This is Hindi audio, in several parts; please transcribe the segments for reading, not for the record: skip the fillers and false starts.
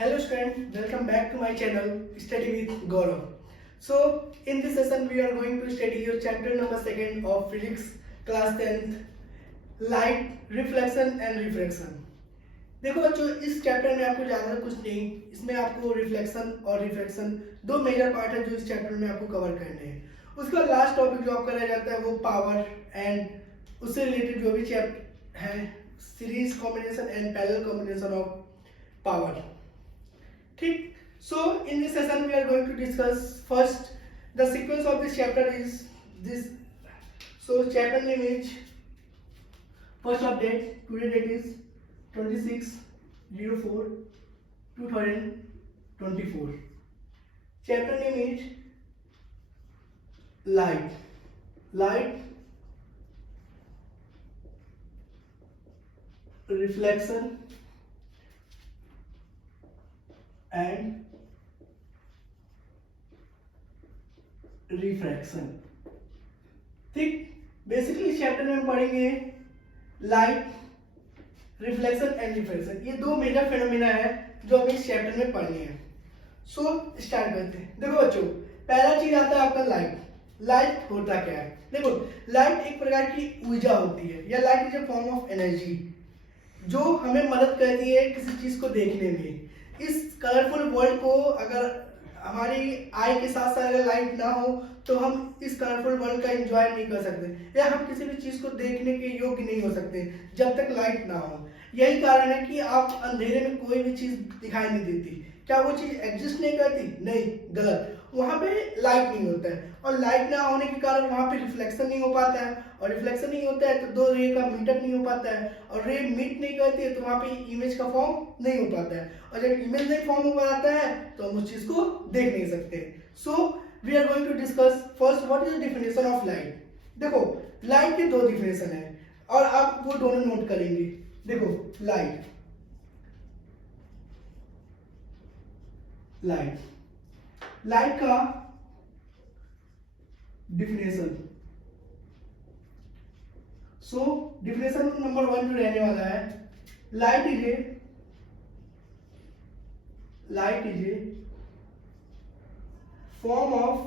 Hello student, welcome back to my channel Study with Gaurav. So in this session we are going to study your chapter number 2 of physics class 10th light reflection and refraction. देखो बच्चों इस चैप्टर में आपको ज़्यादा कुछ नहीं, इसमें आपको रिफ्लेक्शन और रिफ्रैक्शन दो मेजर पार्ट है जो इस चैप्टर में आपको कवर करने हैं। उसका लास्ट टॉपिक जो आपका रह जाता है वो पावर एंड उससे रिलेटेड जो भी चैप्टर है series combination and parallel combination of power. ठीक, so in this session we are going to discuss first the sequence of this chapter is this. So chapter name is first update, today date is 26/04/2024. Chapter name is light reflection and refraction. ठीक, बेसिकली इस चैप्टर में हम पढ़ेंगे लाइट रिफ्लेक्शन एंड रिफ्रैक्शन। ये दो मेजर फेनोमेना है जो हमें इस चैप्टर में पढ़नी है। सो स्टार्ट करते हैं। देखो बच्चों, पहला चीज आता है आपका लाइट। लाइट होता क्या है? देखो, लाइट एक प्रकार की ऊर्जा होती है या light is a form of energy जो हमें मदद करती है किसी चीज को देखने में। इस कलरफुल वर्ल्ड को अगर हमारी आई के साथ साथ अगर लाइट ना हो तो हम इस कलरफुल वर्ल्ड का एंजॉय नहीं कर सकते या हम किसी भी चीज को देखने के योग्य नहीं हो सकते जब तक लाइट ना हो। यही कारण है कि आप अंधेरे में कोई भी चीज दिखाई नहीं देती। क्या वो चीज एग्जिस्ट नहीं करती? नहीं, गलत। वहां पे लाइट नहीं होता है और लाइट ना होने के कारण वहां पे रिफ्लेक्शन नहीं हो पाता है और रिफ्लेक्शन नहीं होता है तो दो रे का मीटअप नहीं हो पाता है और रे मीट नहीं करती है तो वहां पे इमेज का फॉर्म नहीं हो पाता है और जब इमेज नहीं फॉर्म हो पाता है तो हम उस चीज को देख नहीं सकते। So we are going to discuss first what is the definition of light. देखो, लाइट के दो डिफिनेशन है और आप वो दोनों नोट करेंगे। देखो, लाइट का डिफिनेशन। सो डिफिनेशन नंबर 1 जो रहने वाला है, light is a form of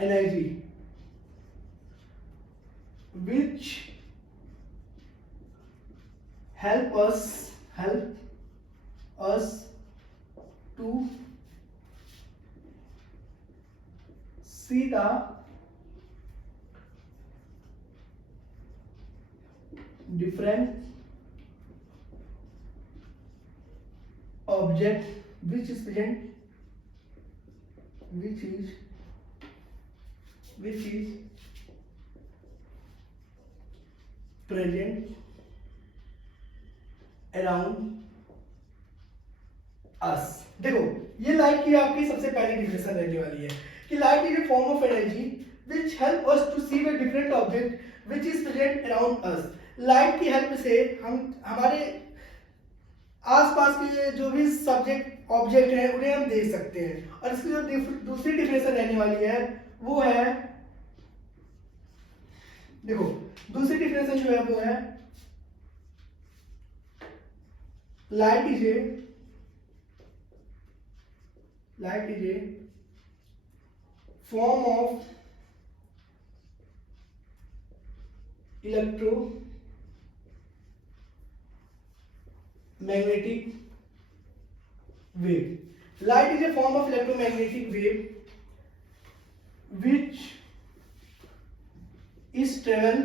energy which help us to see the different object which is present around us। देखो, ये लाइट की आपकी सबसे पहली डिफिनेशन रहने वाली है कि light is a form of energy which help us to see the different object which is present around us। Light की हेल्प से हम हमारे आसपास के जो भी सब्जेक्ट ऑब्जेक्ट हैं उन्हें हम देख सकते हैं। और इसकी जो दूसरी डिफिनेशन रहने वाली है वो है, देखो दूसरी डिफिनेशन जो है वो है light is a form of electromagnetic wave। Light is a form of electromagnetic wave which is travel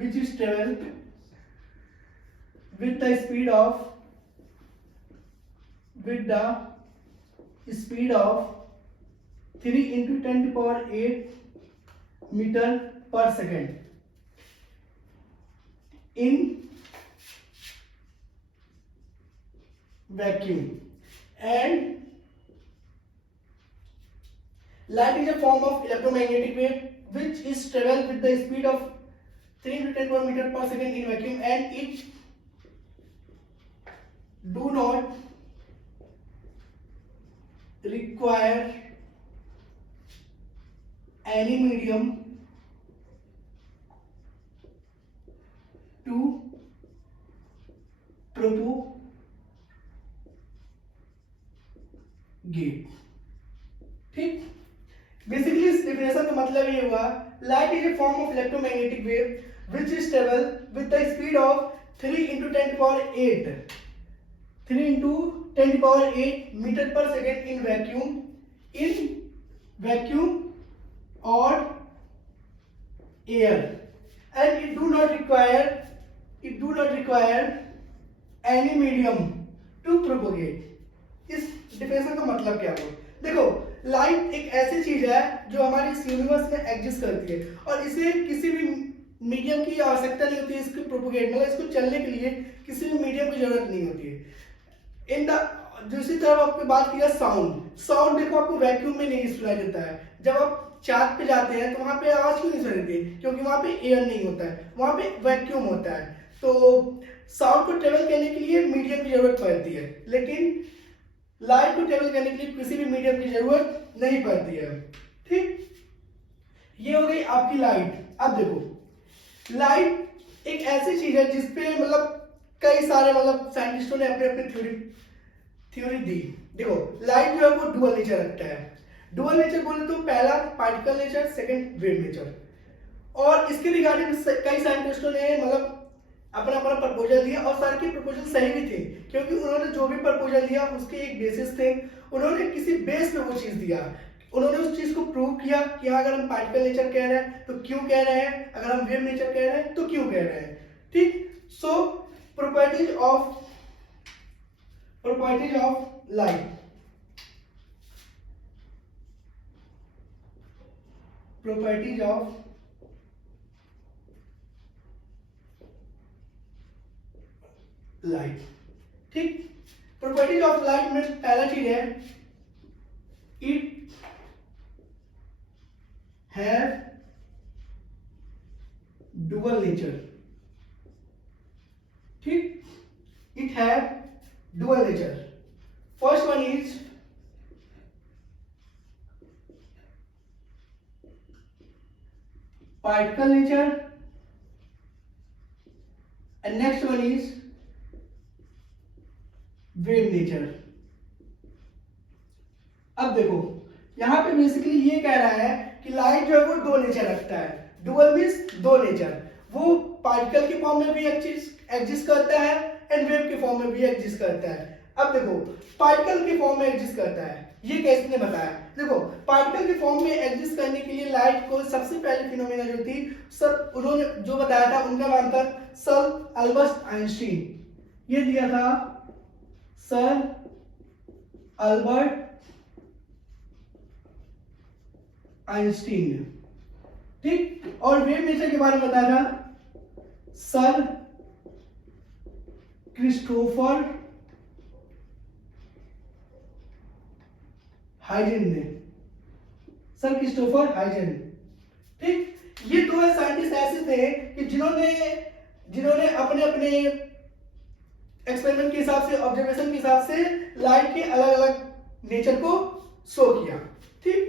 with the speed of 3 into 10 to power 8 meter per second in vacuum। And light is a form of electromagnetic wave which is travel with the speed of 3 into 10 power meter per second in vacuum and it do not require any medium to पढ़िएगा, light is a form of electromagnetic wave which is travel with the speed of 3 into 10 power 8 3 into 10 power 8 metre पर second in vacuum or air, and it do not require any medium to propagate. इस डिफिनेशन का मतलब क्या है? देखो, लाइट एक ऐसी चीज है जो हमारे इस यूनिवर्स में एग्जिस्ट करती है और इसे किसी भी मीडियम की आवश्यकता नहीं होती है इसको प्रोपोगेट, मतलब इसको चलने के लिए किसी भी मीडियम की जरूरत नहीं होती है। इन द दूसरी तरफ आपकी बात किया साउंड देखो आपको वैक्यूम में नहीं सुनाई देता है। जब आप चांद पे जाते हैं तो वहां पे आवाज क्यों नहीं सुनाई देती? क्योंकि वहां पे एयर नहीं होता है, वहां पे वैक्यूम होता है। तो साउंड को ट्रेवल करने के लिए मीडियम की जरूरत पड़ती है, लेकिन लाइट को ट्रेवल करने के लिए किसी भी मीडियम की जरूरत नहीं पड़ती है। ठीक, ये हो गई आपकी लाइट। अब देखो, लाइट एक ऐसी चीज है जिसपे मतलब कई सारे मतलब साइंटिस्टों ने अपने अपने थ्योरी दी। देखो, लाइट जो है वो डुअल नेचर रखता है। डुअल नेचर बोले तो पहला particle nature, second wave nature. और इसके रिगार्डिंग कई साइंटिस्टों ने मतलब अपना अपना प्रपोजल दिया और सारे के प्रपोजल सही भी थे, क्योंकि उन्होंने जो भी प्रपोजल दिया उसके एक बेसिस थे। उन्होंने किसी बेस पे वो चीज दिया, उन्होंने उस चीज को प्रूव किया कि हाँ, अगर हम पार्टिकल नेचर कह रहे हैं तो क्यों कह रहे हैं, अगर हम वेव नेचर कह रहे हैं तो क्यों कह रहे हैं। ठीक, so properties of light. Properties of light. ठीक, प्रॉपर्टीज ऑफ लाइट में पहला चीज है इट हैव डुअल नेचर। ठीक, it have dual nature. First one is particle nature and next one is wave nature। अब देखो, यहां पे बेसिकली ये कह रहा है कि लाइट जो है वो दो नेचर रखता है। डुअल मींस दो नेचर, वो पार्टिकल के फॉर्म में भी एग्जिस्ट करता है एंड वेव के फॉर्म में भी एग्जिस्ट करता है। अब देखो, पार्टिकल के फॉर्म में एग्जिस्ट करता है, ये किसने बताया? देखो, पार्टिकल के फॉर्म में एग्जिस्ट करने के लिए लाइट को सबसे पहले फिनोमेना जो थी सर उन्होंने जो बताया था उनका नाम था सर अल्बर्ट आइंस्टीन। ये दिया था सर अल्बर्ट आइंस्टीन। ठीक, और वेव नेचर के बारे में बताया था सर क्रिस्टोफर हाइजेन ने, सर क्रिस्टोफर हाइजेन। ठीक, ये दो साइंटिस्ट ऐसे थे कि जिन्होंने अपने अपने एक्सपेरिमेंट के हिसाब से, ऑब्जर्वेशन के हिसाब से लाइट के अलग अलग नेचर को शो किया। ठीक,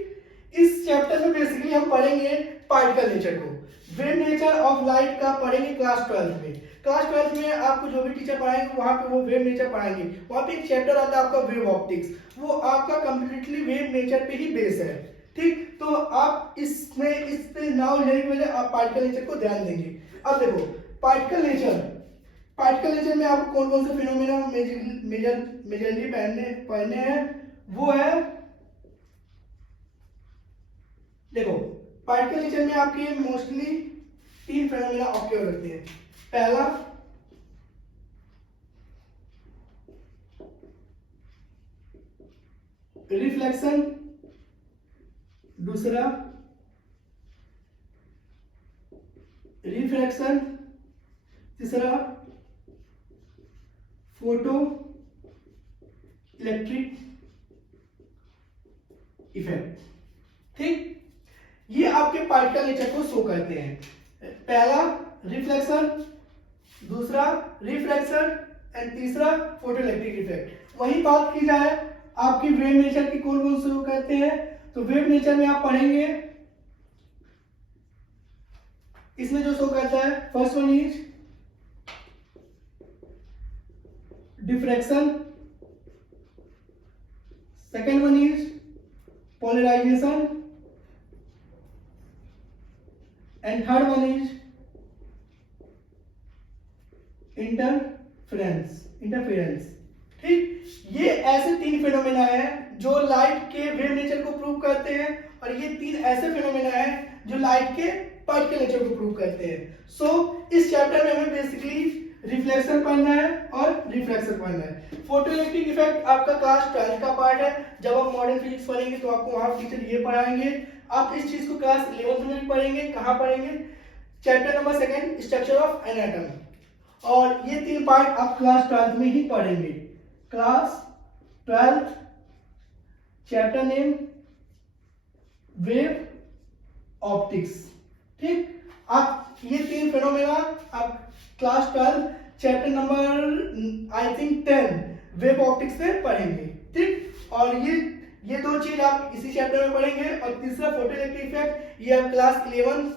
इस चैप्टर में बेसिकली हम पढ़ेंगे पार्टिकल नेचर को। वेव नेचर ऑफ लाइट का पढ़ेंगे क्लास 12 में। क्लास 12 में आपको जो भी टीचर पढ़ाएंगे वहां पे वो वेव नेचर पढ़ाएंगे। वहां पे एक चैप्टर आता है आपका वेव ऑप्टिक्स, वो आपका कंप्लीटली वेव नेचर पे ही बेस है। ठीक, तो आप इस पे नाउ लेने की वजह आप पार्टिकल नेचर को ध्यान देंगे। अब देखो, पार्टिकल नेचर में आपको कौन कौन से फिनोमेना मेजरली पढ़ने हैं, वो है देखो, पार्टिकल नेचर में आपके मोस्टली 3 फिनोमेना ऑक्योर होते हैं। पहला रिफ्लेक्शन, दूसरा रिफ्रैक्शन, तीसरा फोटो इलेक्ट्रिक इफेक्ट। ठीक, ये आपके पार्टिकल नेचर को शो करते हैं। पहला रिफ्लेक्शन, दूसरा रिफ्रैक्शन एंड तीसरा फोटो इलेक्ट्रिक इफेक्ट। वही बात की जाए आपकी वेव नेचर की कौन कौन शो करते हैं, तो वेव नेचर में आप पढ़ेंगे इसमें जो शो करता है first one is diffraction, second one is polarisation and third one is interference. ठीक, ये ऐसे तीन फिनोमेना है जो लाइट के वेव नेचर को प्रूव करते हैं, और ये तीन ऐसे फिनोमेना है जो लाइट के पार्टिकल नेचर को प्रूव करते हैं। सो इस चैप्टर में हमें बेसिकली रिफ्लेक्शन पढ़ना है और रिफ्रैक्शन पढ़ना है। फोटोइलेक्ट्रिक इफेक्ट आपका क्लास 12 का पार्ट है। जब आप मॉडर्न फिजिक्स पढ़ेंगे तो आपको वहां टीचर ये पढ़ाएंगे। आप इस चीज को क्लास 11th में भी पढ़ेंगे। कहाँ पढ़ेंगे? Chapter number 2 structure of an atom. और ये तीन पार्ट आप क्लास 12 में ही पढ़ेंगे। Class 12 chapter name wave optics. ठीक, आप ये तीन फिनोमेना आप class 12 chapter number I think 10 wave optics में पढ़ेंगे। ठीक, और ये दो चीज आप इसी चैप्टर में पढ़ेंगे। और तीसरा फोटोइलेक्ट्रिक इफेक्ट, ये आप class 11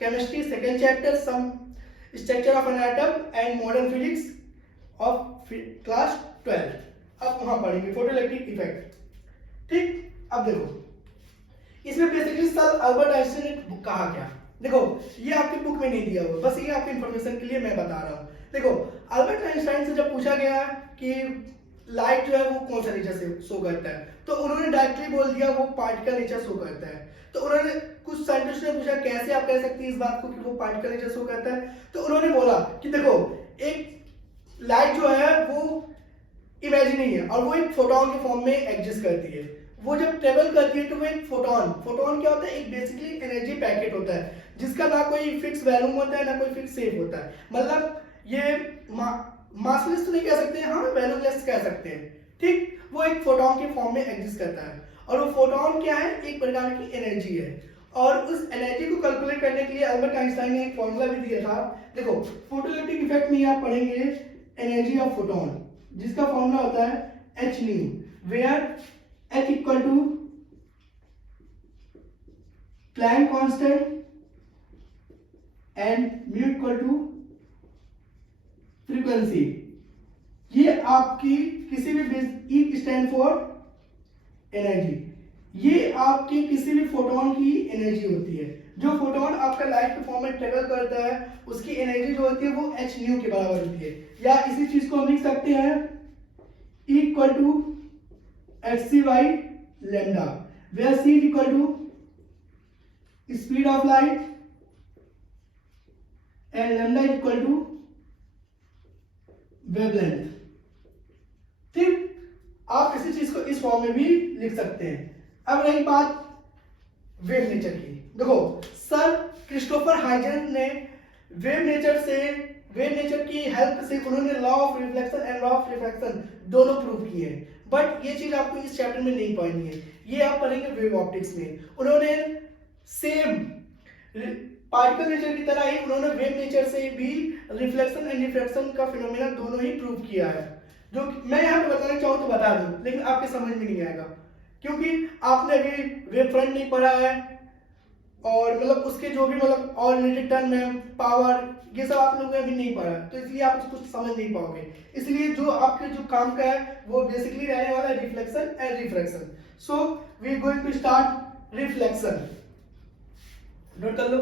chemistry 2nd chapter some structure of an atom and modern physics of class 12 आप वहां पढ़ेंगे फोटोइलेक्ट्रिक इफेक्ट। ठीक, अब देखो इसमें बेसिकली सर अल्बर्ट आइंस्टाइन ने कहा क्या। देखो ये आपकी बुक में नहीं दिया हुआ, बस ये आपकी इंफॉर्मेशन के लिए मैं बता रहा हूँ। देखो अल्बर्ट आइंस्टाइन से जब पूछा गया कि लाइट जो है वो कौन सा नेचर से शो करता है, तो उन्होंने डायरेक्टली बोल दिया वो पार्टिकल नेचर शो करता है। तो उन्होंने कुछ साइंटिस्ट ने पूछा कैसे आप कह सकती हैं इस बात को कि वो पार्टिकल नेचर शो करता है, तो उन्होंने बोला कि देखो एक लाइट जो है वो इमेजिनरी है और वो एक फोटोन के फॉर्म में एग्जिस्ट करती है। वो जब ट्रेवल करती है तो वो एक फोटोन क्या होता है? एक बेसिकली एनर्जी पैकेट होता है जिसका ना कोई फिक्स वैल्यूम होता है ना कोई फिक्स शेप होता है। मतलब ये मासलेस तो नहीं कह सकते, हाँ वैल्यूलेस कह सकते हैं। ठीक, वो एक फोटोन के फॉर्म में एग्जिस्ट करता है और वो फोटोन क्या है? एक प्रकार की एनर्जी है। और उस एनर्जी को कैलकुलेट करने के लिए अल्बर्ट आइंस्टाइन ने एक फॉर्मूला भी दिया था। देखो फोटोइलेक्ट्रिक इफेक्ट में आप पढ़ेंगे एनर्जी ऑफ फोटोन, जिसका फॉर्मूला होता है h nu, where h equal to Planck constant and mu equal to frequency. ये आपकी किसी भी E स्टैंड फॉर एनर्जी, ये आपकी किसी भी फोटोन की एनर्जी होती है। जो फोटोन आपका लाइट के फॉर्म में ट्रेवल करता है उसकी एनर्जी जो होती है वो h न्यू के बराबर होती है। या इसी चीज को हम लिख सकते हैं E equal to hc by lambda, where c equal to speed of light and lambda equal to wavelength. ठीक, आप इसी चीज को इस फॉर्म में भी लिख सकते हैं। अब रही बात वेव नेचर की। देखो सर क्रिस्टोफर हाइजेन ने वेव नेचर की हेल्प से उन्होंने law of reflection and law of refraction दोनों प्रूव किए हैं। बट ये चीज आपको इस चैप्टर में नहीं पढ़नी है, ये आप पढ़ेंगे वेव ऑप्टिक्स में। उन्होंने सेम पार्टिकल नेचर की तरह ही उन्होंने वेव नेचर से भी रिफ्लेक्शन एंड रिफ्रैक्शन का फिनोमेना दोनों ही प्रूव किया है। जो मैं यहाँ पे बताना चाहूँ तो बता दूं, लेकिन आपके समझ में नहीं आएगा क्योंकि आपने अभी वेव फ्रंट नहीं पढ़ा है और मतलब उसके जो भी मतलब और रिलेटेड टर्म है, पावर, ये सब आप लोगों ने अभी नहीं पढ़ा, तो इसलिए आप उसको समझ नहीं पाओगे। इसलिए जो आपके जो काम का है वो बेसिकली रहने वाला है reflection and refraction. So we are going to start reflection. Note कर लो।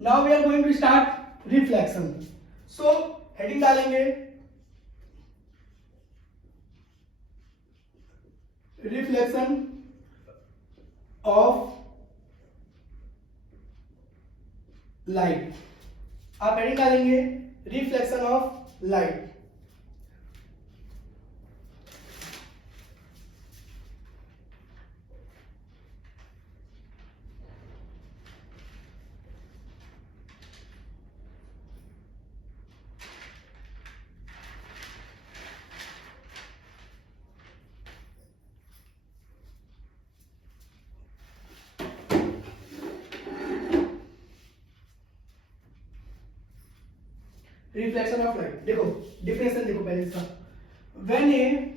Now we are going to start reflection. So heading डालेंगे reflection of light। आप हेडिंग डालेंगे reflection of light। Reflection of light. देखो डिफिनेशन देखो पहले इसका, when A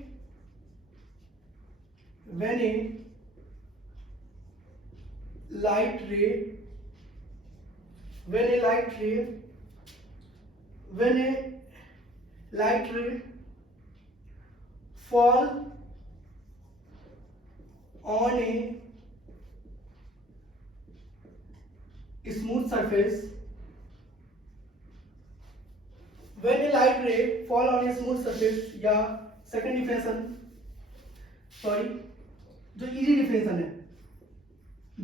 light ray when a light ray fall on a smooth surface, when a light ray fall on a smooth surface, या सेकंड डिफिनेशन, सॉरी जो इजी डिफिनेशन है,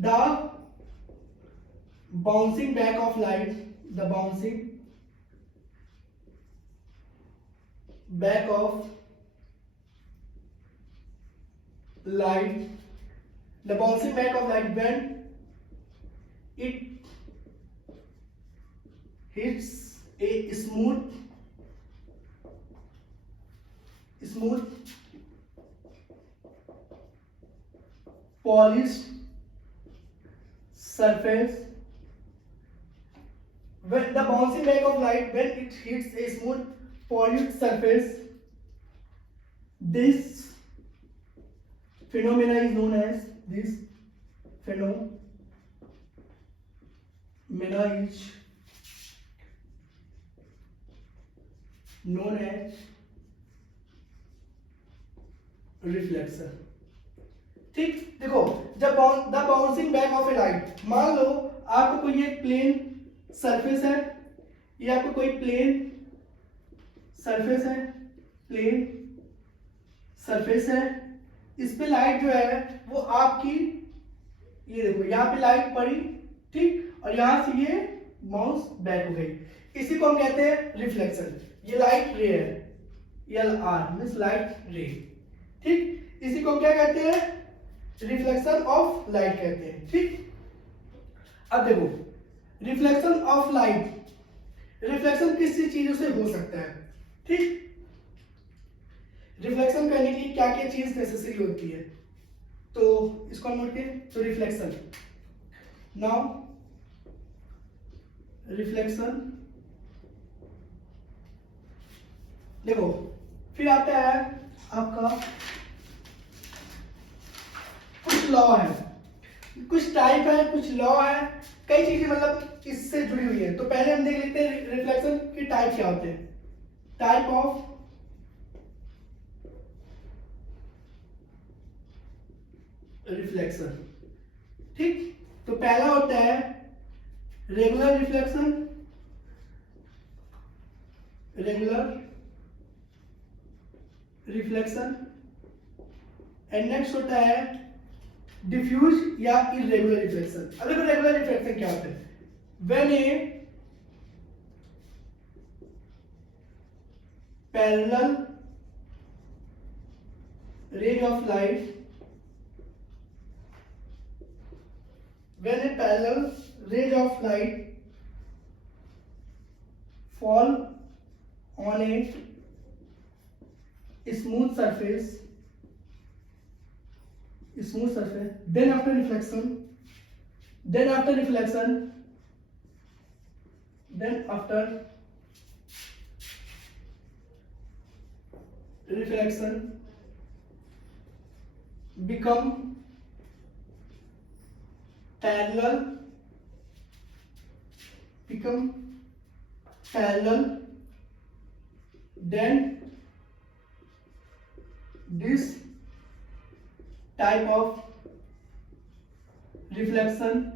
the bouncing back of light, the bouncing back of light, the bouncing back of light when it hits a smooth polished surface, when the bouncing back of light when it hits a smooth polished surface, this phenomena is known as reflection. ठीक, देखो जब the bouncing back of A light, मान लो आपको कोई एक प्लेन सरफेस है, ये आपको कोई प्लेन सरफेस है, इस पे लाइट जो है वो आपकी, ये देखो यहाँ पे लाइट पड़ी, ठीक, और यहां से ये बाउंस बैक हो गई, इसी को हम कहते हैं रिफ्लेक्शन। ये लाइट रे है, LR मींस लाइट रे, ठीक, इसी को हम क्या कहते हैं, रिफ्लेक्शन ऑफ लाइट कहते हैं। ठीक, अब देखो रिफ्लेक्शन ऑफ लाइट, रिफ्लेक्शन किस चीजों से हो सकता है। ठीक, रिफ्लेक्शन करने के लिए क्या क्या चीज नेसेसरी होती है, तो इसको हम नोट करें। तो रिफ्लेक्शन, नाउ रिफ्लेक्शन, देखो फिर आता है आपका कुछ लॉ है, कुछ टाइप है, कुछ लॉ है, कई चीजें मतलब इससे जुड़ी हुई है। तो पहले हम देख लेते हैं रिफ्लेक्शन के टाइप क्या होते हैं। टाइप ऑफ रिफ्लेक्शन, ठीक, तो पहला होता है रेगुलर रिफ्लेक्शन, एंड नेक्स्ट होता है डिफ्यूज या इरेगुलर रिफ्लेक्शन। अब देखो रेगुलर रिफ्लेक्शन क्या होता है, when A parallel ray of light, when a parallel rays of light fall on a smooth surface, then after reflection, become parallel, then this type of reflection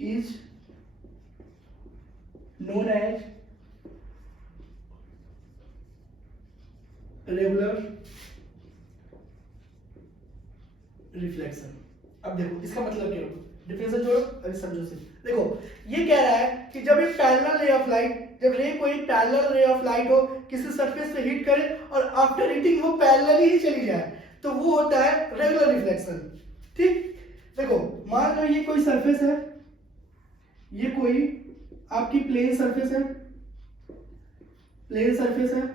is known as regular reflection. अब देखो इसका मतलब क्या होगा, डिफरेंशियल जोड़ो अभी समझो से। देखो ये कह रहा है कि जब एक पैरेलल रे ऑफ लाइट, जब कोई पैरेलल रे ऑफ लाइट हो, किसी सरफेस पे हिट करे और आफ्टर हिटिंग वो पैरेलली ही चली जाए, तो वो होता है रेगुलर रिफ्लेक्शन। ठीक, देखो मान लो ये कोई सरफेस है, ये कोई आपकी प्लेन सरफेस है,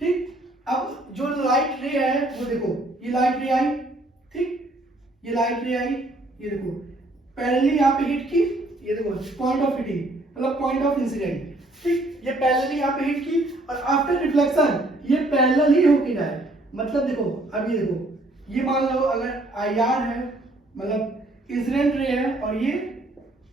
ठीक, अब जो लाइट रे है वो देखो, ये लाइट रे आई, ठीक, ये लाइट रे आई, ये देखो पैरेलली यहाँ पे हिट की, ये देखो पॉइंट ऑफ हिटिंग मतलब पॉइंट ऑफ इंसिडेंट, ठीक, ये पैरेलली यहाँ पे हिट की और आफ्टर रिफ्लेक्शन ये पैरेलल ही होके जाए। मतलब देखो अब ये देखो, ये मान लो अगर आई आर है मतलब इंसिडेंट रे है और ये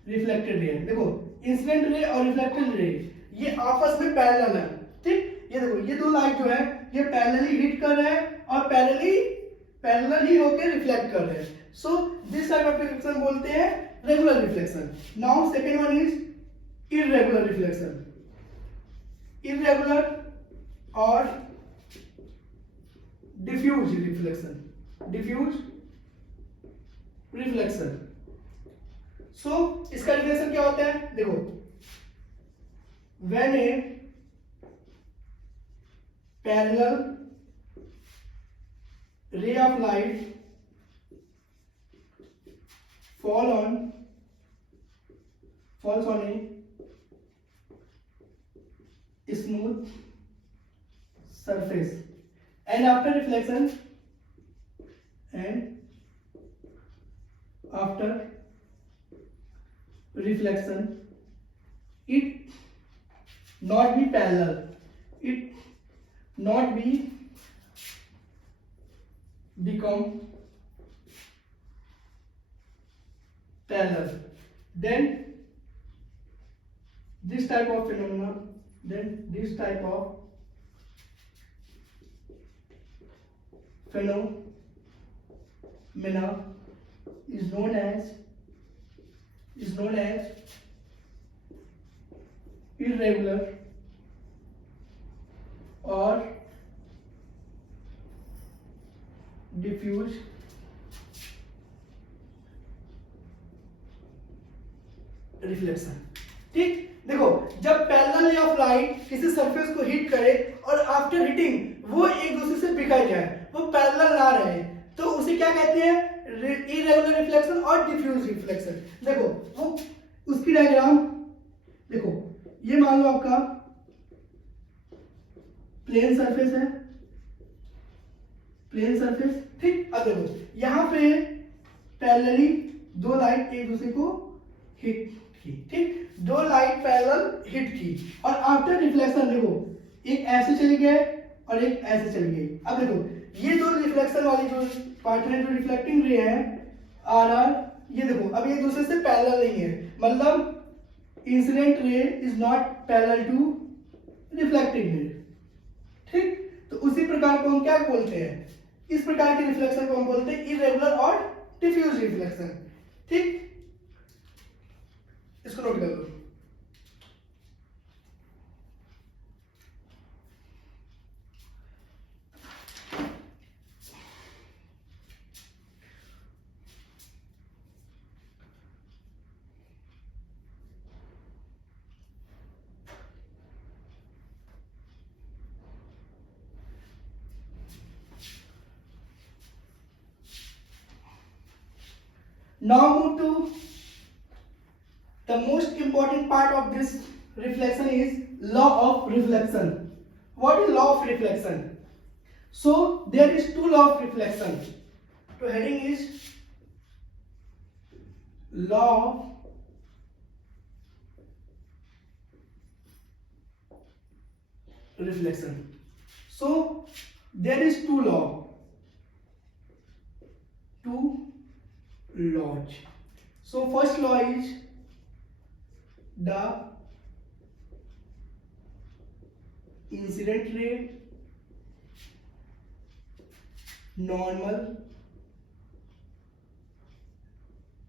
रिफ्लेक्टेड रे है, देखो इंसिडेंट रे और रिफ्लेक्टेड रे ये आपस में पैरेलल है, ठीक, ये देखो ये दो लाइट जो है ये पैरेलली हिट कर रहे हैं और पैरेलल ही होकर रिफ्लेक्ट कर रहे हैं। So this type of reflection बोलते हैं regular reflection. Now second one is irregular reflection. Irregular और डिफ्यूज रिफ्लेक्शन, डिफ्यूज रिफ्लेक्शन। सो इसका रिफ्लेक्शन क्या होता है, देखो when A parallel ray of light falls on a smooth surface and after reflection it not be parallel, it not be become parallel, then this type of phenomena is known as irregular or diffuse reflection, ठीक, देखो जब पैरेलल रे ऑफ लाइट किसी सरफेस को हिट करे और आफ्टर हिटिंग वो एक दूसरे से बिखर जाए, वो पैरेलल ना रहे, तो उसे क्या कहते हैं, इररेगुलर रिफ्लेक्शन और डिफ्यूज रिफ्लेक्शन। देखो वो उसकी डायग्राम देखो, ये मान लो आपका प्लेन सरफेस है, प्लेन सरफेस, ठीक, अब देखो यहाँ पे पैरेलली दो लाइट एक दूसरे को हिट की, ठीक, दो लाइट पैरेलल हिट की और आफ्टर रिफ्लेक्शन देखो एक ऐसे चली गए और एक ऐसे चली गई। अब देखो ये दो रिफ्लेक्शन वाली जो पार्ट है, जो रिफ्लेक्टिंग रे है आर आर, ये देखो अब ये दूसरे से पैरेलल नहीं है, मतलब incident ray is not parallel to reflecting ray, ठीक, तो उसी प्रकार को हम क्या बोलते हैं, इस प्रकार के रिफ्लेक्शन को हम बोलते हैं इररेगुलर और डिफ्यूज रिफ्लेक्शन, ठीक, इसको नोट कर लो। Now move to the most important part of this reflection is law of reflection. What is law of reflection? So there is two law of reflection. So heading is law of reflection. So there is two laws. So first law is the incident ray normal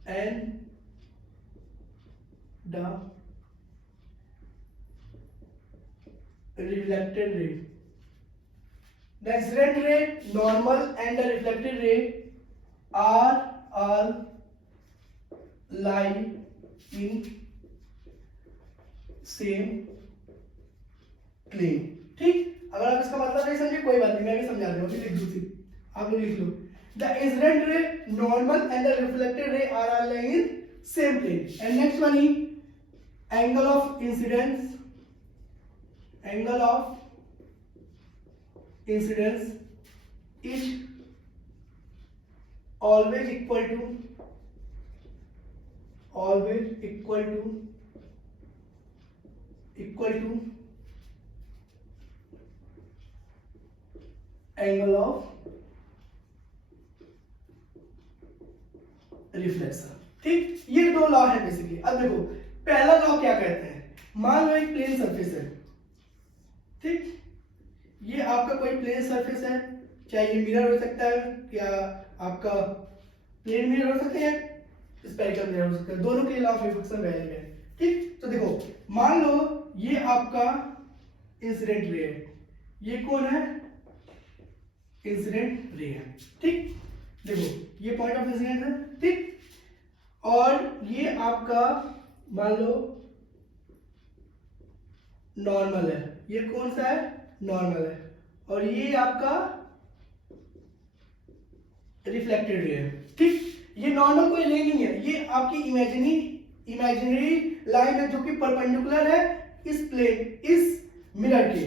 and the reflected ray. The incident ray normal and the reflected ray are all lie in same plane, ठीक, अगर आप इसका मतलब नहीं समझे कोई बात नहीं, मैं भी समझा दूंगा, लिख दो, आप लोग लिख लो। The incident ray normal and the reflected ray are all lie in same plane. And next one is angle of incidence, angle of incidence is always equal to always equal to angle of reflection. ठीक, ये दो लॉ है बेसिकली। अब देखो पहला लॉ क्या कहते हैं, मान लो एक प्लेन सरफेस है, ठीक, ये आपका कोई प्लेन सरफेस है, चाहे ये मिरर हो सकता है या आपका प्लेन मिरर हो सकता है, स्पेरिकल मिरर हो सकता है, दोनों के लिए लॉ ऑफ रिफ्लेक्शन वैलिड है। ठीक, तो देखो मान लो ये आपका इंसिडेंट रे है, ये कौन है, इंसिडेंट रे है। ठीक, देखो ये पॉइंट ऑफ इंसिडेंस है, ठीक, और ये आपका मान लो नॉर्मल है, ये कौन सा है, नॉर्मल है, और ये आपका रिफ्लेक्टेड रे है। ठीक, ये नॉर्मल कोई रे नहीं है, ये आपकी इमेजिनरी लाइन है जो कि परपेंडिकुलर है इस प्लेन, इस मिरर के,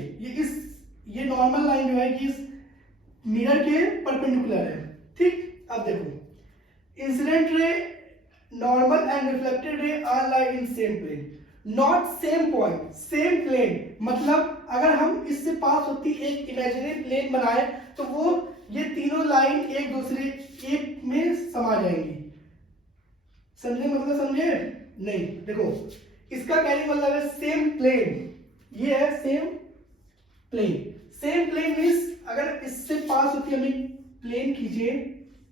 ये नॉर्मल लाइन जो है कि इस मिरर के परपेंडिकुलर है। ठीक, अब देखो incident ray, normal and reflected ray are like in same plane, not same point, same plane, मतलब अगर हम इससे पास होती एक इमेजिनरी प्लेन बनाए तो वो ये तीनों लाइन एक दूसरे एक में समा जाएंगी। समझे, मतलब समझे नहीं, देखो इसका कहने का मतलब है सेम प्लेन, ये है same plane. Same plane means अगर इससे पास होती है, हम प्लेन खींचे,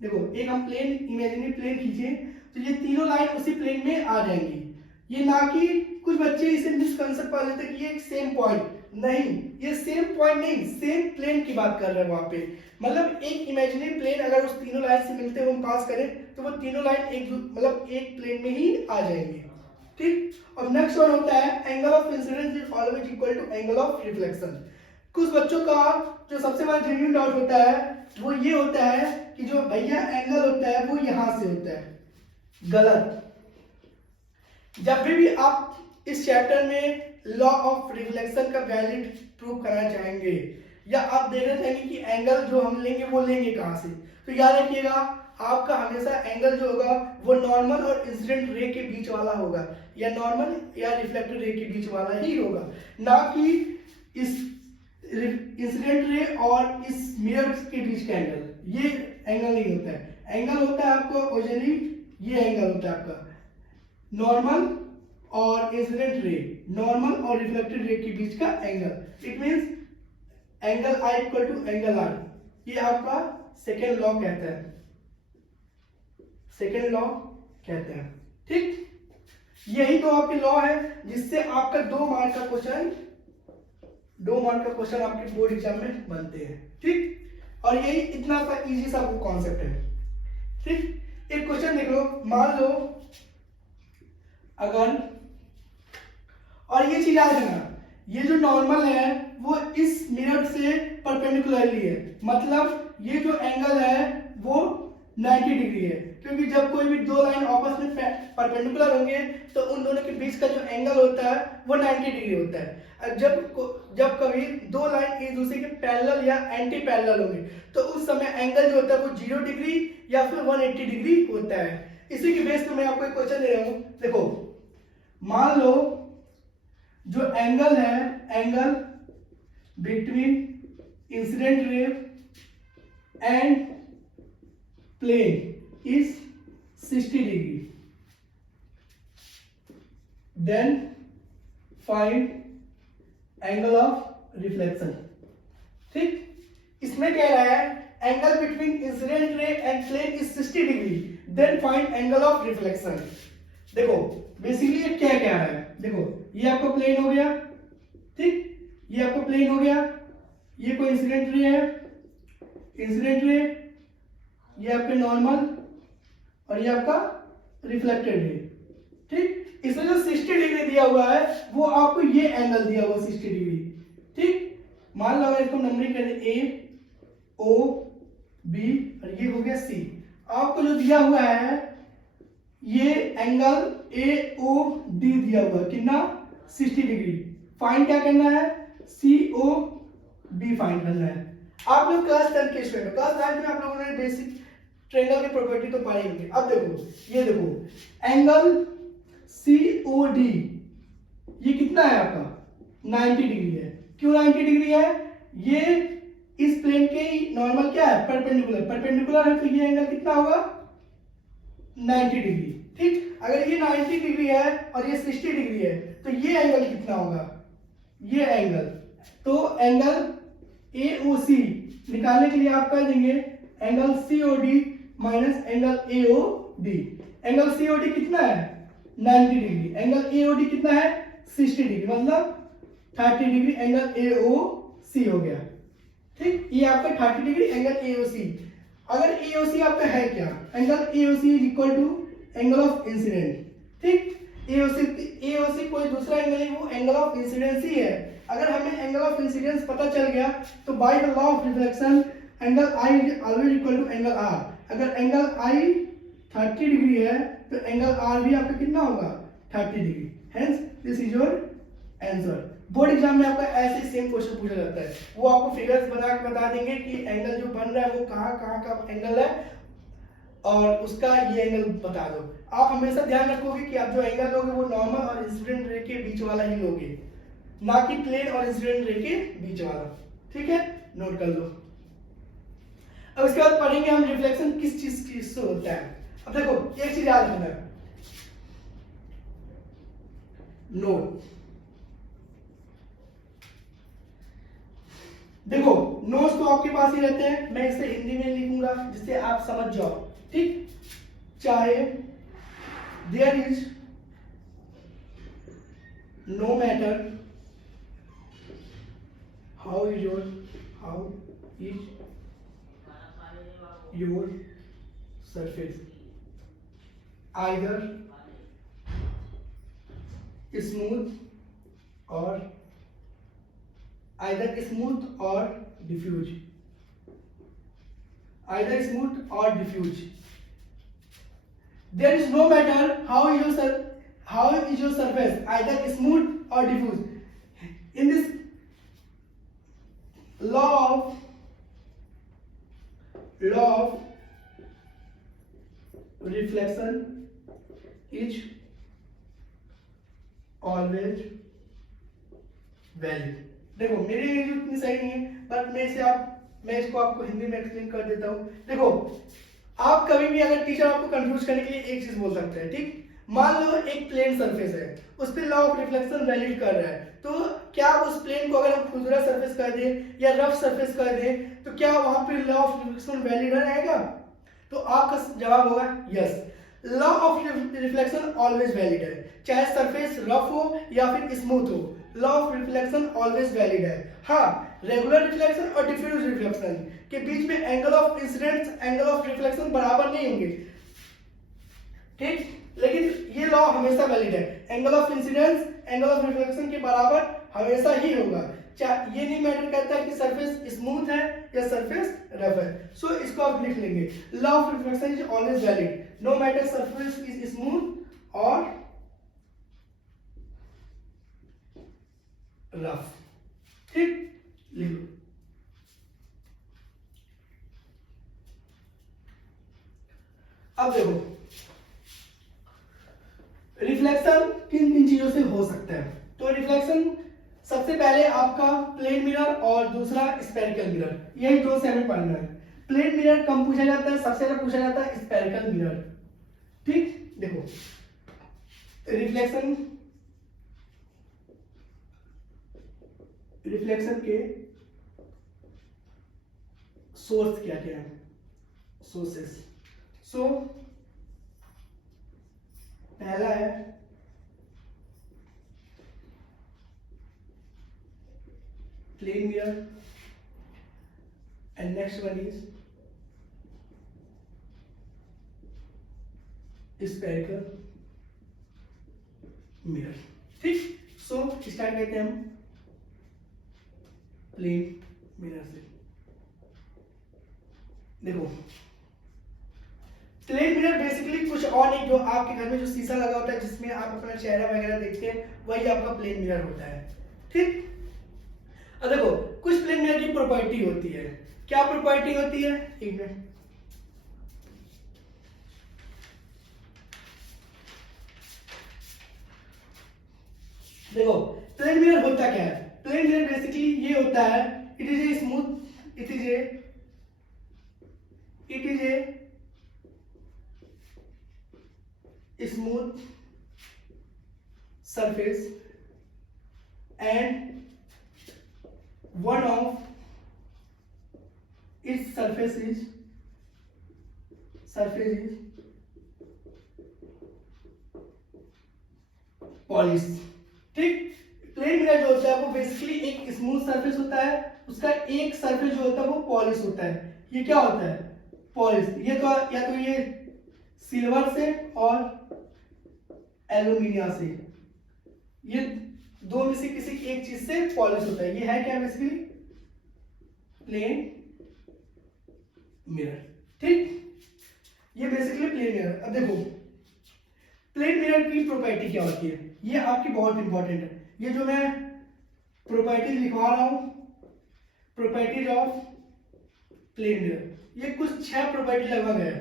देखो एक हम प्लेन इमेजिनरी प्लेन खींचे तो ये तीनों लाइन उसी प्लेन में आ जाएंगी। ये ना कि कुछ बच्चे इसे मिसकंसेप्ट कर लेते कि ये एक सेम पॉइंट, नहीं, ये सेम पॉइंट नहीं, सेम प्लेन की बात कर रहे हैं वहां पे। मतलब एक इमेजिनरी प्लेन अगर उस तीनों लाइन से मिलते हुए हम पास करें तो वो तीनों लाइन एक प्लेन में ही आ जाएंगे। ठीक, और नेक्स्ट वन होता है angle of incidence is always equal to angle of reflection. कुछ बच्चों का जो सबसे बड़ा जेन्युइन डाउट होता है वो ये होता है कि जो भैया एंगल होता है वो यहां से होता है, गलत। जब भी आप इस चैप्टर में लॉ ऑफ रिफ्लेक्शन का वैलिड प्रूव करना चाहेंगे या आप देखना चाहेंगे कि एंगल जो हम लेंगे वो लेंगे कहां से, तो याद रखिएगा आपका हमेशा एंगल जो होगा वो नॉर्मल और इंसिडेंट रे के बीच वाला होगा, या नॉर्मल या रिफ्लेक्टेड रे के बीच वाला ही होगा, ना कि इस इंसिडेंट रे और इस मिरर के बीच का एंगल। ये एंगल नहीं होता है। एंगल होता है आपको ओरिजिनली, ये एंगल होता है आपका नॉर्मल और इंसिडेंट रे, नॉर्मल और रिफ्लेक्टेड रे के बीच का angle. It means angle I equal to angle R, ये आपका सेकेंड लॉ कहता है, सेकेंड लॉ कहते हैं। ठीक, यही तो आपके लॉ है जिससे आपका 2 मार्क का क्वेश्चन आपके बोर्ड एग्जाम में बनते हैं। ठीक, और यही इतना सा इजी सा वो कॉन्सेप्ट है। ठीक, एक क्वेश्चन देख लो, मान लो अगर, और ये चीज याद रखना, ये जो नॉर्मल है वो इस मिरर से परपेंडिकुलरली है, मतलब ये जो एंगल है वो 90 डिग्री है, क्योंकि जब कोई भी दो लाइन आपस में परपेंडिकुलर होंगे तो उन दोनों के बीच का जो एंगल होता है वो 90 डिग्री होता है। जब कभी दो लाइन एक दूसरे के पैरेलल या एंटी पैरेलल होंगे तो उस समय एंगल जो होता है वो 0 डिग्री या फिर 180 डिग्री होता है। इसी के बेस पे मैं आपको एक क्वेश्चन दे रहा हूं, देखो मान लो जो एंगल है, angle between incident ray and plane is 60 degree, then find angle of reflection. ठीक, इसमें कह रहा है angle between incident ray and plane is 60 degree, then find angle of reflection. देखो बेसिकली ये क्या कह रहा है, देखो ये आपका प्लेन हो गया, ठीक, ये आपका प्लेन हो गया, ये कोई इंसिडेंट रे है, इंसिडेंट रे, ये आपके नॉर्मल और ये आपका रिफ्लेक्टेड रे। ठीक, इसमें जो 60 डिग्री दिया हुआ है वो आपको ये एंगल दिया हुआ 60 डिग्री। ठीक, मान लो अगर इसको नंबरिंग करें A O B और ये हो गया C, आपको जो दिया हुआ है ये एंगल AOD दिया हुआ है, कितना 60 डिग्री। फाइंड क्या करना है, COB फाइंड करना है। आप लोग क्लास 10 के स्टूडेंट, क्लास 9 में आप लोगों ने बेसिक ट्रायंगल की प्रॉपर्टी तो पढ़ी होगी। अब देखो ये देखो एंगल COD ये कितना है आपका 90 डिग्री है। क्यों 90 डिग्री है? ये इस प्लेन के नॉर्मल क्या है परपेंडिकुलर, परपेंडिकुलर है तो ये एंगल कितना होगा 90 डिग्री। ठीक, अगर ये 90 डिग्री है और ये 60 डिग्री है तो ये एंगल कितना होगा, ये एंगल, तो एंगल AOC निकालने के लिए आप कह देंगे angle COD minus angle AOD। Angle COD कितना है 90 डिग्री, एंगल AOD कितना है 60 डिग्री, मतलब 30 डिग्री एंगल AOC हो गया। ठीक, ये आपका 30 डिग्री एंगल AOC। अगर AOC आपका है क्या, angle AOC is equal to angle of incidence. ठीक, AOC कोई दूसरा एंगल नहीं, वो एंगल ऑफ इंसिडेंस ही है। अगर हमें एंगल ऑफ इंसिडेंस पता चल गया तो by the law of reflection angle I is always equal to angle R। अगर एंगल I 30 डिग्री है तो एंगल R भी आपका कितना होगा 30 degree. Hence this is your answer. Board exam में आपका ऐसे सेम क्वेश्चन पूछा जाता है, वो आपको फिगर्स बना के बता देंगे कि एंगल जो बन रहा है वो कहाँ का एंगल है और उसका ये एंगल बता दो। आप हमेशा ध्यान रखोगे कि आप जो एंगल लोगे वो नॉर्मल और इंसिडेंट रे के बीच वाला ही लोगे, ना कि प्लेन और इंसिडेंट रे के बीच वाला। ठीक है, नोट कर लो। अब इसके बाद पढ़ेंगे हम रिफ्लेक्शन किस चीज से होता है। अब देखो एक चीज याद रखना, नोट, देखो नोट्स तो आपके पास ही रहते हैं, मैं इसे हिंदी में लिखूंगा जिससे आप समझ जाओ। ठीक, चाहे there is no matter how is your surface either smooth or diffuse, either smooth or diffuse. There is no matter how is your surface, either smooth or diffuse. In this law of reflection is always valid. देखो मेरी इंग्लिश उतनी सही नहीं है पर मैं इसको आपको हिंदी में एक्सप्लेन कर देता हूँ। देखो आप कभी भी अगर टीचर आपको कंफ्यूज करने के लिए एक चीज बोल सकते हैं। ठीक, मान लो एक प्लेन सरफेस है, उस पे लॉ ऑफ रिफ्लेक्शन वैलिड कर रहा है, तो क्या उस प्लेन को अगर हम खुरदुरा सरफेस कर दें या रफ सरफेस कर दें तो क्या वहां पे लॉ ऑफ रिफ्लेक्शन वैलिड रहेगा? तो आपका जवाब होगा yes, law of reflection always valid है, चाहे सरफेस रफ हो या फिर स्मूथ हो, law of reflection always valid है। हाँ, रेगुलर रिफ्लेक्शन और डिफ्यूज रिफ्लेक्शन के बीच में angle of incidence angle of reflection बराबर नहीं होंगे। ठीक, लेकिन ये लॉ हमेशा वैलिड है, angle of incidence angle of reflection के बराबर हमेशा ही होगा। ये नहीं मैटर करता है कि सरफेस स्मूथ है या सरफेस रफ है। सो इसको आप लिख लेंगे, law of reflection is always valid no matter surface is smooth और रफ। ठीक, लिख लो। अब देखो रिफ्लेक्शन किन किन चीजों से हो सकता है। तो रिफ्लेक्शन सबसे पहले आपका प्लेन मिरर और दूसरा स्फेरिकल मिरर, यही दो से हमें पढ़ना है। प्लेन मिरर कम पूछा जाता है, सबसे ज्यादा पूछा जाता है स्फेरिकल मिरर। ठीक, देखो रिफ्लेक्शन के सोर्स क्या क्या है, सोर्सेस। सो पहला है plane mirror and next one is spherical mirror. ठीक, सो स्टार्ट करते हैं हम प्लेन मिरर से। देखो प्लेन मिरर बेसिकली कुछ और नहीं, जो आपके घर में जो शीशा लगा होता है जिसमें आप अपना चेहरा वगैरह देखते हैं, वही आपका प्लेन मिरर होता है। ठीक, अब देखो कुछ प्लेन मिरर की प्रॉपर्टी होती है। क्या प्रॉपर्टी होती है, एक मिनट, देखो प्लेन मिरर होता क्या है, प्लेन मिरर बेसिकली ये होता है, it is a smooth, it is a smooth surface and one of its surface is polish. ठीक, प्लेन मिरर जो होता है वो बेसिकली एक स्मूथ सरफेस होता है, उसका एक सरफेस जो होता है वो पॉलिश होता है। ये क्या होता है, पॉलिश। ये तो या तो ये सिल्वर से और एल्यूमिनियम से, ये दो में से किसी एक चीज से पॉलिश होता है। ये है क्या बेसिकली, प्लेन मिरर। ठीक, ये बेसिकली प्लेन मिरर। अब देखो प्लेन मिरर की प्रॉपर्टी क्या होती है, ये आपकी बहुत इंपॉर्टेंट है। ये जो मैं प्रॉपर्टी लिखवा रहा हूं, प्रॉपर्टीज ऑफ प्लेन मिरर, ये कुछ 6 प्रॉपर्टी लगभग है।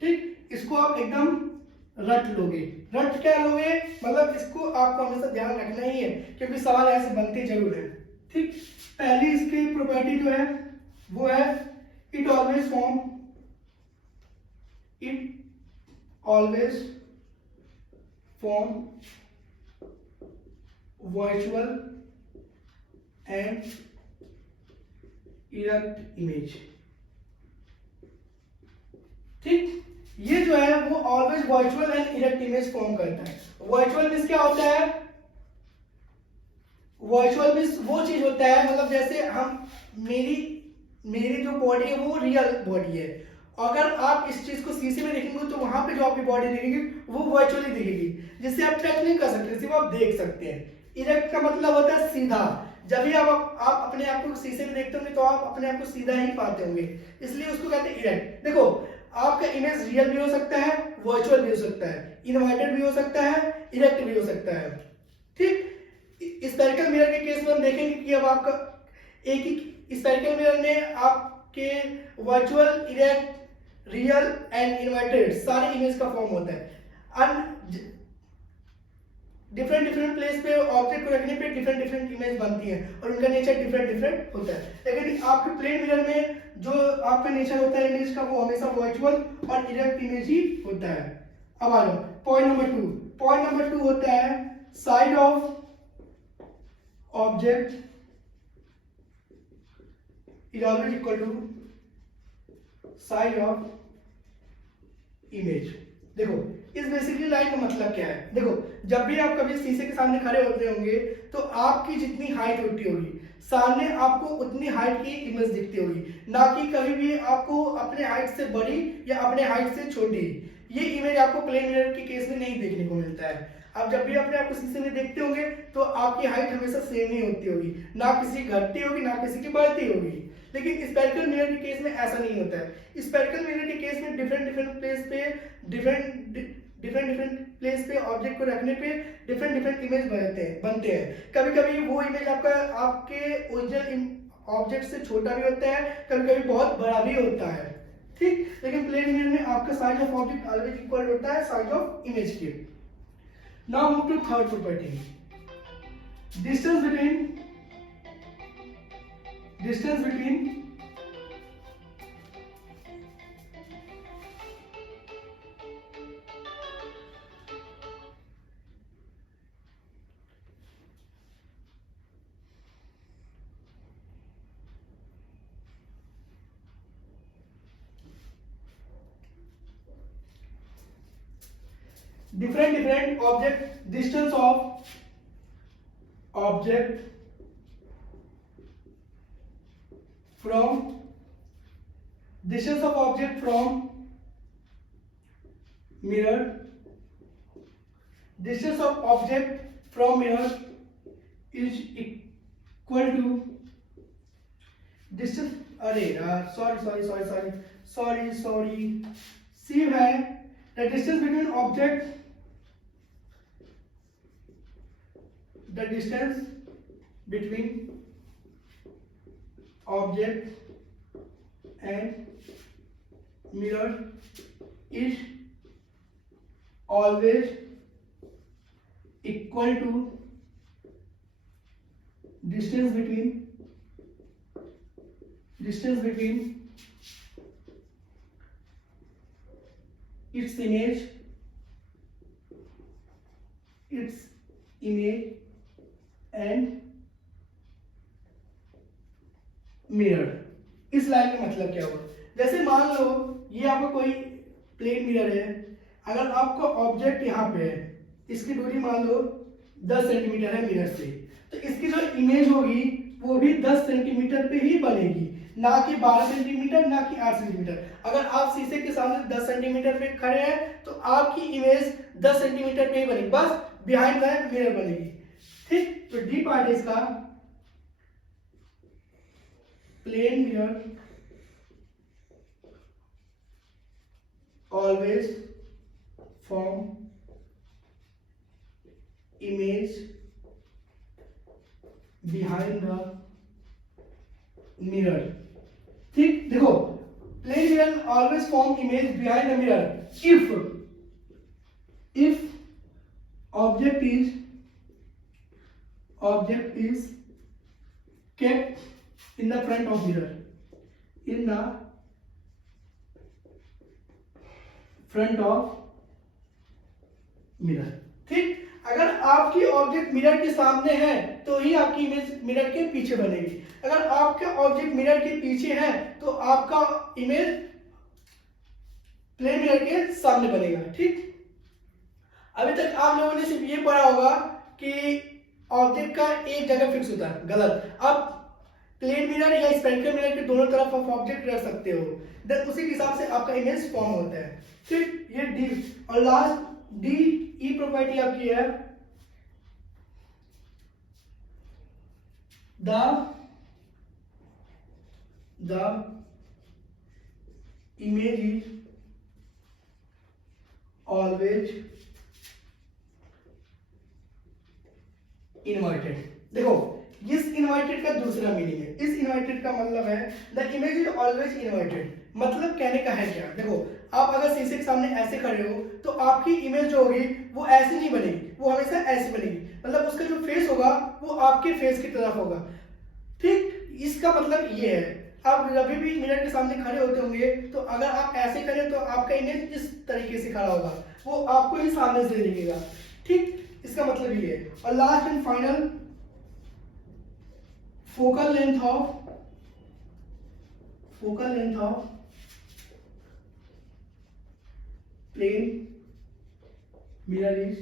ठीक, इसको आप एकदम रट लोगे। रट क्या लोगे, मतलब इसको आपको हमेशा ध्यान रखना ही है, क्योंकि सवाल ऐसे बनते जरूर है। ठीक, पहली इसकी प्रॉपर्टी जो है वो है it always form virtual and erect image. ठीक, ये जो है वो always virtual and erect image form करता है। वर्चुअल मींस क्या होता है, वर्चुअल मींस वो चीज होता है, मतलब जैसे हम मेरी जो बॉडी है वो रियल बॉडी है, अगर आप इस चीज को शीशे में देखेंगे तो वहां पे जो आपकी बॉडी दिखेगी वो वर्चुअली दिखेगी, जिससे आप टच नहीं कर सकते, सिर्फ आप देख सकते हैं। इरेक्ट का मतलब होता है सीधा। जब भी आप अपने आप को शीशे में देखते होंगे तो आप अपने आप को सीधा ही पाते होंगे, इसलिए उसको कहते हैं इरेक्ट। देखो आपका इमेज रियल भी हो सकता है, वर्चुअल भी हो सकता है, इन्वर्टेड भी हो सकता है, इरेक्ट भी हो सकता है। ठीक, स्फेरिकल मिरर के केस में हम देखेंगे कि अब आपका एक ही स्फेरिकल मिरर में आपके virtual, erect, real and inverted सारे इमेज का फॉर्म होता है। डिफरेंट प्लेस पे ऑब्जेक्ट को रखने पे डिफरेंट इमेज बनती है और उनका नेचर डिफरेंट होता है। लेकिन आपके प्लेन मिरर में जो आपका नेचर होता है इमेज का वो हमेशा वर्चुअल और इरेक्ट इमेज ही होता है। अब आ जाओ पॉइंट नंबर 2 होता है side of object is always equal to side of image. देखो इस बेसिकली लाइन का मतलब क्या है, देखो जब भी आप कभी शीशे के सामने खड़े होते होंगे तो आपकी जितनी हाइट होती होगी सामने आपको उतनी हाइट की इमेज दिखती होगी, ना कि कभी भी आपको अपने हाइट से बड़ी या अपने हाइट से छोटी। ये इमेज आपको प्लेन मिरर के केस में नहीं देखने को मिलता है। आप जब भी अपने आप को शीशे में देखते होंगे तो आपकी हाइट हमेशा सेम ही होती होगी, ना किसी घटती होगी ना किसी की बढ़ती होगी। लेकिन स्पेरिकल मिरर के केस में ऐसा नहीं होता है। स्पेरिकल मिरर के केस में डिफरेंट प्लेस पे डिफरेंट प्लेस पे ऑब्जेक्ट को रखने पे डिफरेंट इमेज बनते हैं। कभी कभी वो इमेज आपके ओरिजिनल ऑब्जेक्ट से छोटा भी होता है, कभी कभी बहुत बड़ा भी होता है। ठीक, लेकिन प्लेन मिरर में आपका size of object always equal होता है साइज ऑफ इमेज के। Now move to third property, distance between different object, distance of object from mirror, distance of object from mirror is equal to distance, अरे यार sorry सी है the distance between object, the distance between object and mirror is always equal to distance between its image and mirror. इस लाइन का मतलब क्या हुआ, जैसे मान लो ये आपका कोई प्लेन मिरर है, अगर आपका ऑब्जेक्ट यहाँ पे है, इसकी दूरी मान लो 10 सेंटीमीटर है मिरर से, तो इसकी जो इमेज होगी वो भी 10 सेंटीमीटर पे ही बनेगी, ना कि 12 सेंटीमीटर, ना कि 8 सेंटीमीटर। अगर आप शीशे के सामने 10 सेंटीमीटर पे खड़े हैं तो आपकी इमेज 10 सेंटीमीटर पे ही बनेगी, बस बिहाइंड द मिरर बनेगी। ठीक, तो डी पार्ट है इसका, plane mirror always form image behind the mirror। ठीक, देखो plane mirror always form image behind the mirror if object is kept in the front of mirror, ठीक, अगर आपकी ऑब्जेक्ट मिरर के सामने है तो ही आपकी इमेज मिरर के पीछे बनेगी, अगर आपका ऑब्जेक्ट मिरर के पीछे है तो आपका इमेज प्लेन मिरर के सामने बनेगा। ठीक, अभी तक आप लोगों ने सिर्फ ये पढ़ा होगा कि ऑब्जेक्ट का एक जगह फिक्स होता है, गलत। आप प्लेन मिरर या स्फेरिकल मिरर के दोनों तरफ आप ऑब्जेक्ट रख सकते हो, देन उसी के हिसाब से आपका इमेज फॉर्म होता है। ठीक, ये डी, और लास्ट डी ई प्रॉपर्टी आपकी है, the image is always inverted. देखो इस इन्वर्टेड का दूसरा मीनिंग है, इस इन्वर्टेड का मतलब है the image is always inverted. मतलब कहने का है क्या, देखो आप अगर शीशे के सामने ऐसे खड़े हो तो आपकी इमेज जो होगी वो ऐसी नहीं बनेगी, वो हमेशा ऐसी बनेगी, मतलब उसका जो फेस होगा वो आपके फेस की तरफ होगा। ठीक, इसका मतलब ये है, आप जब भी मिरर के सामने खड़े होते होंगे तो अगर आप ऐसे करें तो आपका इमेज इस तरीके से खड़ा होगा, वो आपको ही सामने से दिखेगा। ठीक, इसका मतलब ये है। और last and final, focal length of plane mirror is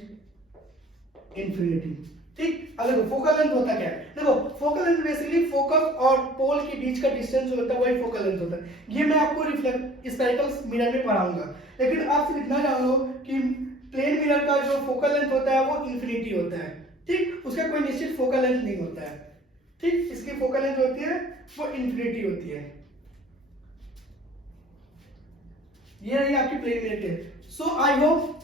infinity. ठीक, अब देखो फोकल लेंथ होता क्या है, देखो फोकल लेंथ बेसिकली फोकस और पोल के बीच का डिस्टेंस जो होता है वही फोकल लेंथ होता है। ये मैं आपको स्फेरिकल मिरर में पढ़ाऊंगा, लेकिन आप सिर्फ इतना जान लो कि प्लेन मिरर का जो फोकल लेंथ होता है वो इंफिनिटी होता है। ठीक, उसका कोई निश्चित फोकल लेंथ नहीं होता है। ठीक, इसकी फोकल लेंथ होती है वो इंफिनिटी होती है। ये रही आपकी प्लेन मिरर के। सो आई होप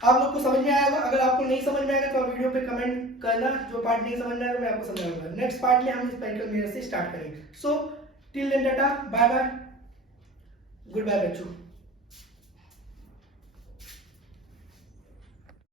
आप लोग को समझ में आया होगा। अगर आपको नहीं समझ में आएगा तो आप वीडियो पे कमेंट करना, जो पार्ट नहीं समझ में आएगा मैं आपको समझाऊंगा। नेक्स्ट पार्ट में हम स्फेरिकल मिरर से स्टार्ट करेंगे। So till then tata, bye bye, good bye बच्चों।